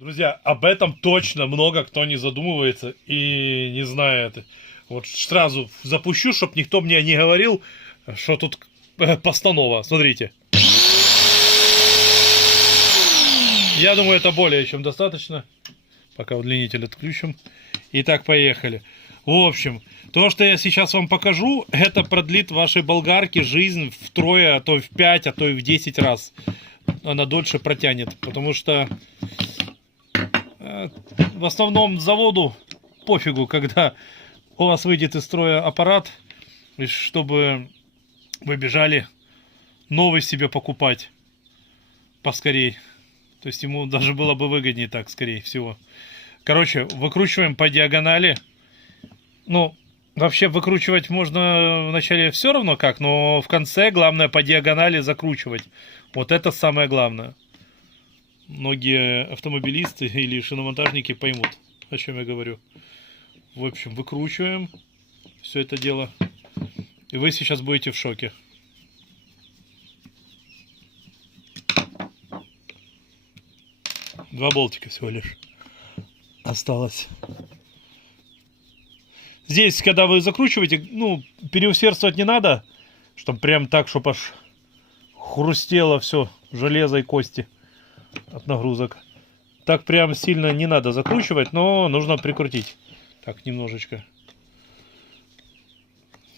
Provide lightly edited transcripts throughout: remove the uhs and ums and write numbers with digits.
Друзья, об этом точно много кто не задумывается и не знает. Вот сразу запущу, чтобы никто мне не говорил, что тут постанова. Смотрите. Я думаю, это более чем достаточно. Пока удлинитель отключим. Итак, поехали. В общем, то, что я сейчас вам покажу, это продлит вашей болгарке жизнь втрое, а то и в 5, а то и в 10 раз. Она дольше протянет, потому что в основном заводу пофигу, когда у вас выйдет из строя аппарат, чтобы вы бежали новый себе покупать поскорей. То есть ему даже было бы выгоднее так, скорее всего. Короче, выкручиваем по диагонали. Ну, вообще выкручивать можно вначале все равно как, но в конце главное по диагонали закручивать. Вот это самое главное. Многие автомобилисты или шиномонтажники поймут, о чем я говорю. В общем, выкручиваем все это дело. И вы сейчас будете в шоке. Два болтика всего лишь осталось. Здесь, когда вы закручиваете, ну, переусердствовать не надо, чтобы прям так, чтобы аж хрустело все, железо и кости от нагрузок. Так прям сильно не надо закручивать, но нужно прикрутить. Так, немножечко.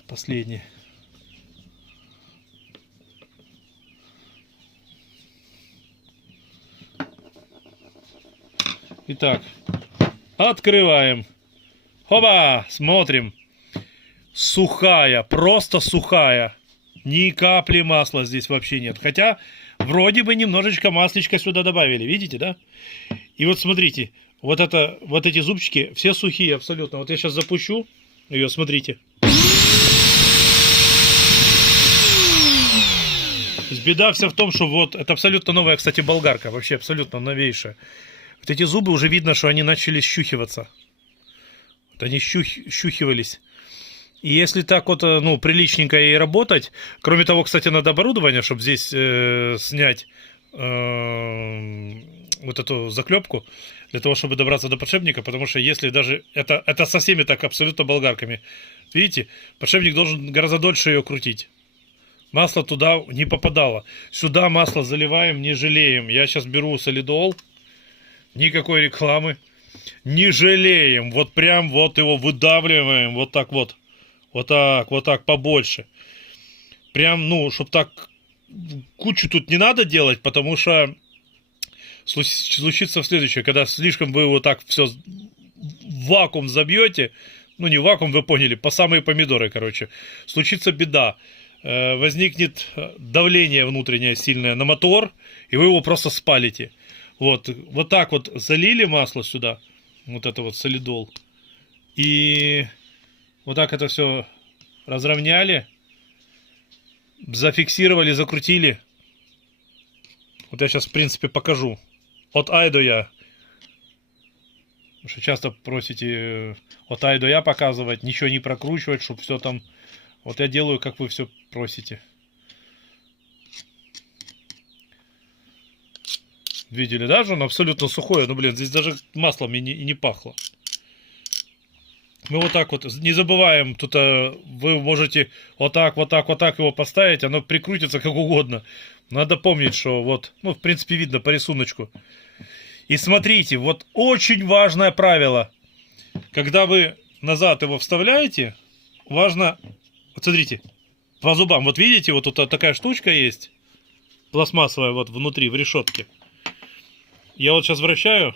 Последний. Итак, открываем. Хоба, смотрим. Сухая, просто сухая. Ни капли масла здесь вообще нет. Хотя, вроде бы немножечко масличка сюда добавили. Видите, да? И вот смотрите, вот эти зубчики все сухие абсолютно. Вот я сейчас запущу ее, смотрите. Беда вся в том, что вот это абсолютно новая, кстати, болгарка. Вообще абсолютно новейшая. Вот эти зубы уже видно, что они начали щухиваться. Вот они щухивались. И если так вот, ну, приличненько и работать, кроме того, кстати, надо оборудование, чтобы здесь снять вот эту заклепку, для того, чтобы добраться до подшипника, потому что если даже, это со всеми так абсолютно болгарками, видите, подшипник должен гораздо дольше ее крутить. Масло туда не попадало. Сюда масло заливаем, не жалеем. Я сейчас беру солидол, никакой рекламы, не жалеем, вот прям вот его выдавливаем, вот так вот. Вот так побольше. Прям, ну, чтобы так кучу тут не надо делать, потому что случится следующее, когда слишком вы вот так все в вакуум забьете, ну не в вакуум, вы поняли, по самые помидоры, короче, случится беда. Возникнет давление внутреннее сильное на мотор, и вы его просто спалите. Вот так вот залили масло сюда, вот это вот солидол, и вот так это все разровняли, зафиксировали, закрутили. Вот я сейчас, в принципе, покажу. От А до Я. Потому что часто просите от А до Я показывать, ничего не прокручивать, чтобы все там... Вот я делаю, как вы все просите. Видели, да, что оно абсолютно сухое? Ну, блин, здесь даже маслом и не пахло. Мы вот так вот, не забываем, тут вы можете вот так его поставить, оно прикрутится как угодно. Надо помнить, что вот, ну, в принципе, видно по рисунку. И смотрите, вот очень важное правило. Когда вы назад его вставляете, важно, вот смотрите, по зубам, вот видите, вот тут такая штучка есть, пластмассовая вот внутри, в решетке. Я вот сейчас вращаю,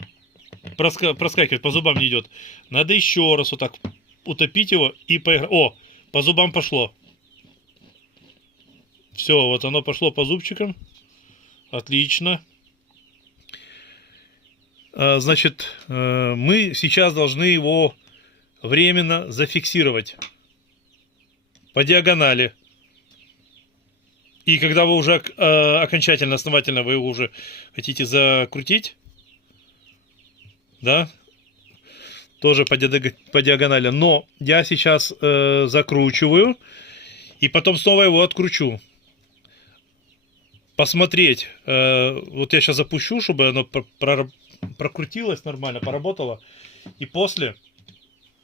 проскакивает, по зубам не идет. Надо еще раз вот так утопить его и поиграть. О, по зубам пошло. Все, вот оно пошло по зубчикам. Отлично. Значит, мы сейчас должны его временно зафиксировать по диагонали. И когда вы уже окончательно, основательно вы его уже хотите закрутить, да, тоже по диагонали, но я сейчас закручиваю и потом снова его откручу. Посмотреть, вот я сейчас запущу, чтобы оно прокрутилась нормально, поработала. И после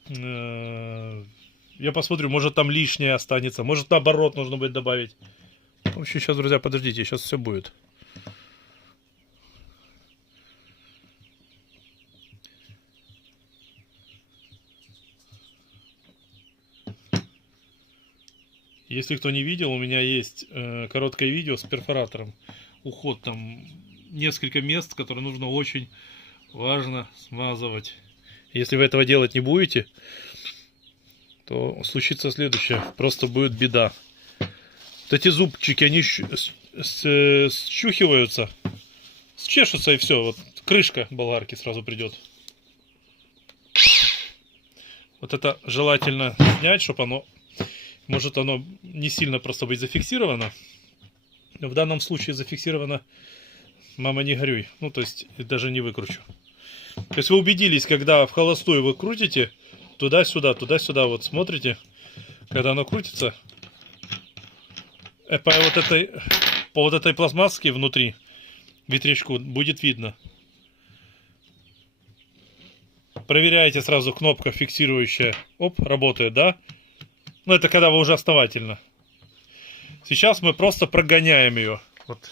я посмотрю, может там лишнее останется, может наоборот нужно будет добавить. В общем, сейчас, друзья, подождите, сейчас все будет. Если кто не видел, у меня есть короткое видео с перфоратором. Уход там несколько мест, которые нужно очень важно смазывать. Если вы этого делать не будете, то случится следующее. Просто будет беда. Вот эти зубчики, они счухиваются, счешутся и все. Вот крышка болгарки сразу придет. Вот это желательно снять, чтобы оно... Может оно не сильно просто быть зафиксировано. Но в данном случае зафиксировано, мама не горюй. Ну, то есть, даже не выкручу. То есть, вы убедились, когда в холостую вы крутите, туда-сюда, вот смотрите, когда оно крутится, по вот этой пластмасске внутри, ветрячку, будет видно. Проверяете сразу, кнопка фиксирующая, оп, работает, да? Ну, это когда вы уже основательно. Сейчас мы просто прогоняем ее. Вот.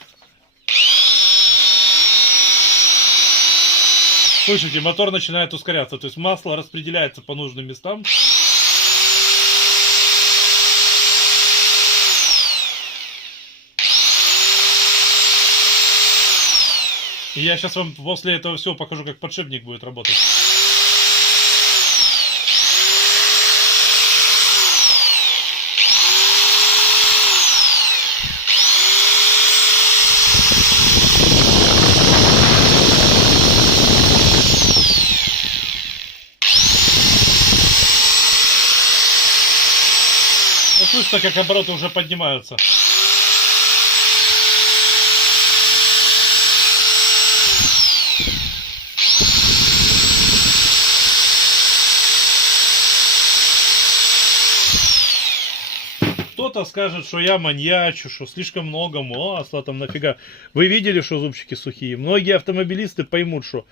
Слышите, мотор начинает ускоряться. То есть масло распределяется по нужным местам. И я сейчас вам после этого всего покажу, как подшипник будет работать. Слышно, как обороты уже поднимаются. Кто-то скажет, что я маньячу, что слишком много масла, там нафига. Вы видели, что зубчики сухие? Многие автомобилисты поймут, что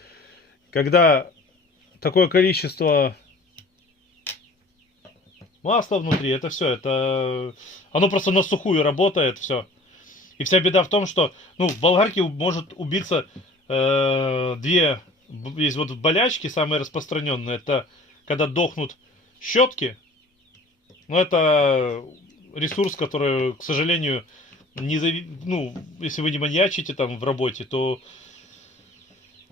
когда такое количество масла внутри, это все, это оно просто на сухую работает, все. И вся беда в том, что в болгарке может убиться две, есть вот болячки самые распространенные, это когда дохнут щетки, но это ресурс, который, к сожалению, если вы не маньячите там в работе, то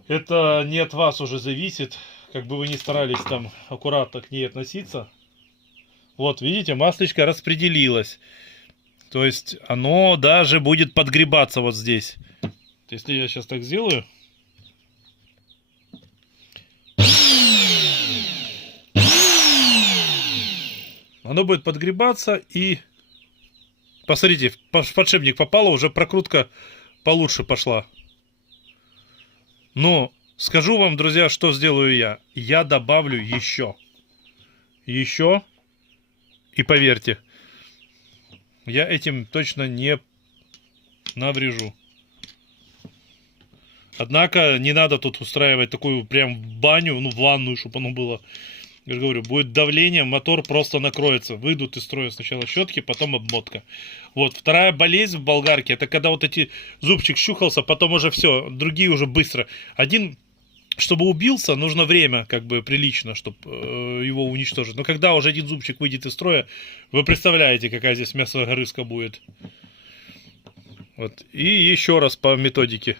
это не от вас уже зависит, как бы вы ни старались там аккуратно к ней относиться. Вот, видите, маслечко распределилось. То есть оно даже будет подгребаться вот здесь. Если я сейчас так сделаю. Оно будет подгребаться и... Посмотрите, в подшипник попало, уже прокрутка получше пошла. Но скажу вам, друзья, что сделаю я. Я добавлю еще. Еще. И поверьте, я этим точно не наврежу. Однако не надо тут устраивать такую прям баню, ванную, чтобы оно было. Я же говорю, будет давление, мотор просто накроется. Выйдут из строя сначала щетки, потом обмотка. Вот, вторая болезнь в болгарке, это когда вот эти зубчик щухался, потом уже все, другие уже быстро. Один, чтобы убился, нужно время, как бы, прилично, чтобы его уничтожить. Но когда уже один зубчик выйдет из строя, вы представляете, какая здесь мясогорызка будет. Вот, и еще раз по методике.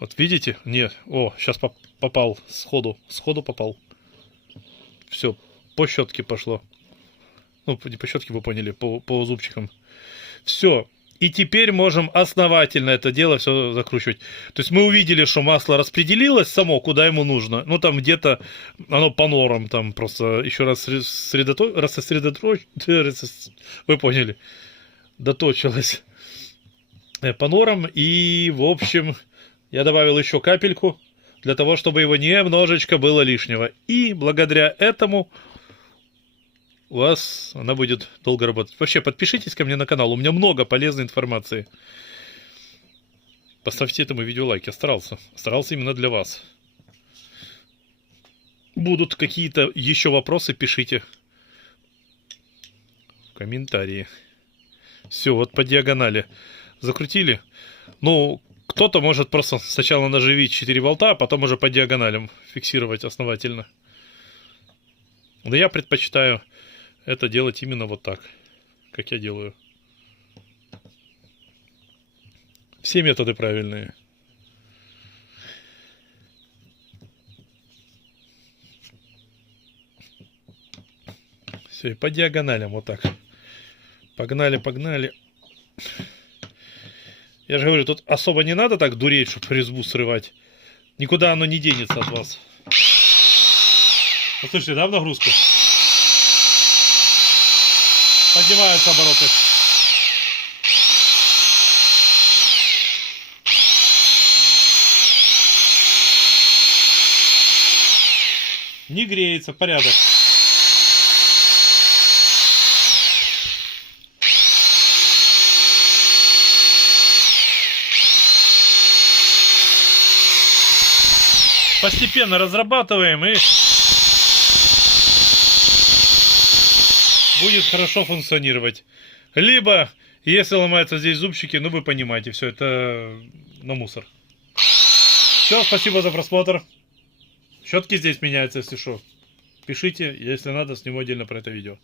Вот видите? Нет, сейчас попал, сходу попал. Все, по щетке пошло. Ну, не по щетке, вы поняли, по зубчикам. Все. И теперь можем основательно это дело все закручивать. То есть мы увидели, что масло распределилось само, куда ему нужно. Ну, там где-то оно по норам, там просто еще раз вы поняли, доточилось по норам. И, в общем, я добавил еще капельку, для того, чтобы его немножечко было лишнего. И благодаря этому у вас она будет долго работать. Вообще, подпишитесь ко мне на канал. У меня много полезной информации. Поставьте этому видео лайк. Я старался. Старался именно для вас. будут какие-то еще вопросы, пишите в комментарии. Все, вот по диагонали закрутили. Ну, кто-то может просто сначала наживить 4 болта, а потом уже по диагоналям фиксировать основательно. Но я предпочитаю это делать именно вот так, как я делаю. Все методы правильные. Все, и по диагоналям вот так. Погнали, погнали. Я же говорю, тут особо не надо так дуреть, чтобы резьбу срывать. Никуда оно не денется от вас. Послушайте, да, в нагрузку? Поднимаются обороты. Не греется, порядок. Постепенно разрабатываем, и будет хорошо функционировать. Либо, если ломаются здесь зубчики, ну вы понимаете, все это на мусор. Все, спасибо за просмотр. Щетки здесь меняются, если что. Пишите, если надо, сниму отдельно про это видео.